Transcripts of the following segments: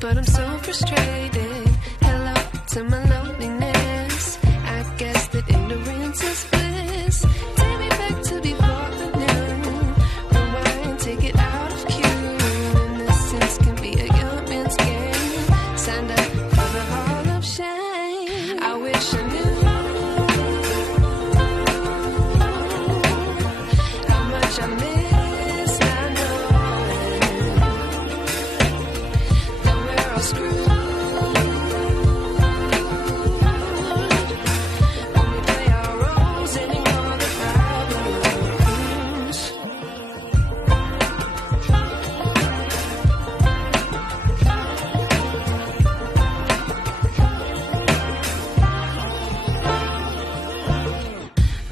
but I'm so frustrated. Hello to my loneliness. I guess that ignorance is bliss. Take me back to before the new. Rewind, take it out of cue. Innocence can be a young man's game. Signed up for the hall of shame. I wish I knew how much I miss not knowing that we're all screwed when we play our roles and ignore the problems.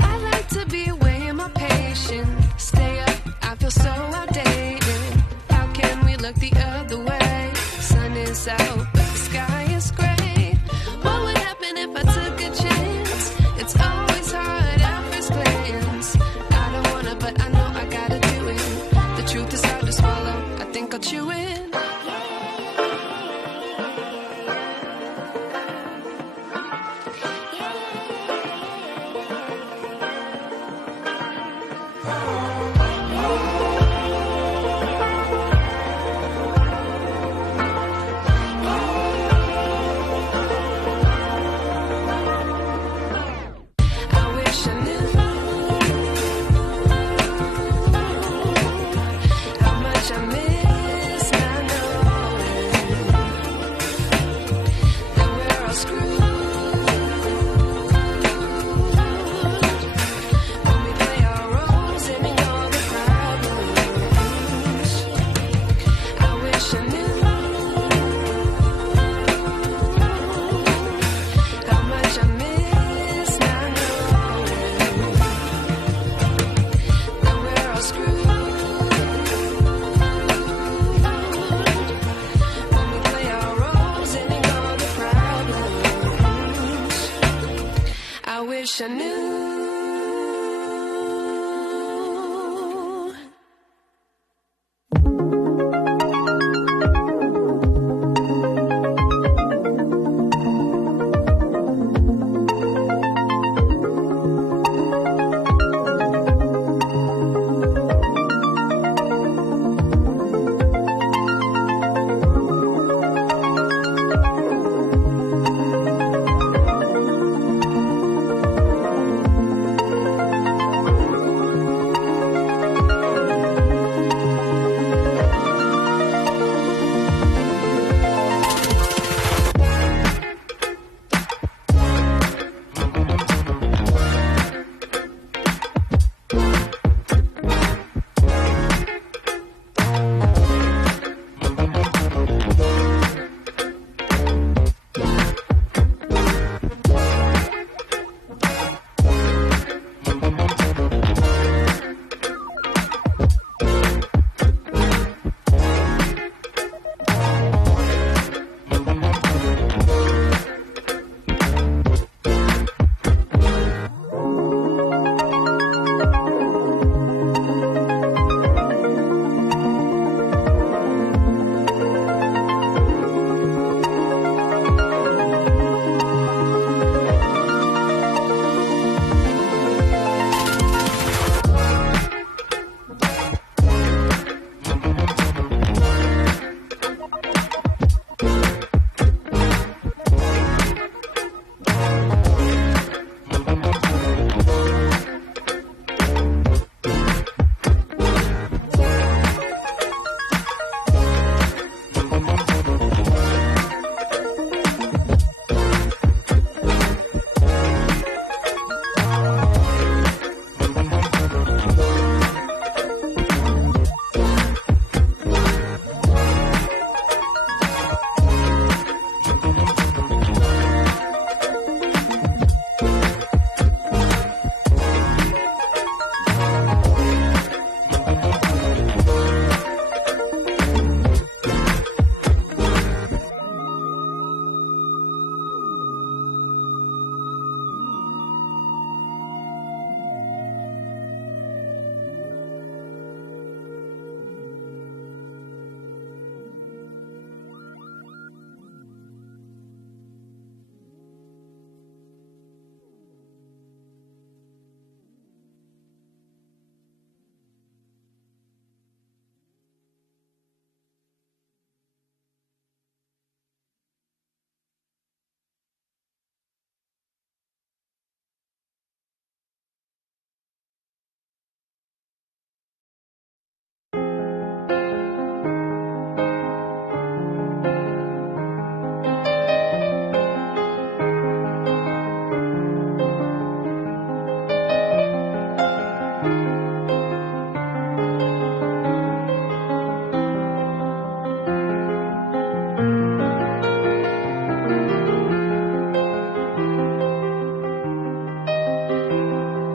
I like to be away in my patience. Stay up, I feel so outdated. How can we look the other way? Sun is out, but the sky is gray. What would happen if I took a chance? It's always hard at first glance. I don't wanna, but I know I gotta do it. The truth is hard to swallow, I think I'll chew it. I wish I knew how much I miss not knowing that we're all screwed when we play our roles and ignore the problems. I wish I knew how much I miss not knowing that we're all screwed when we play our roles and ignore the problems. I wish I knew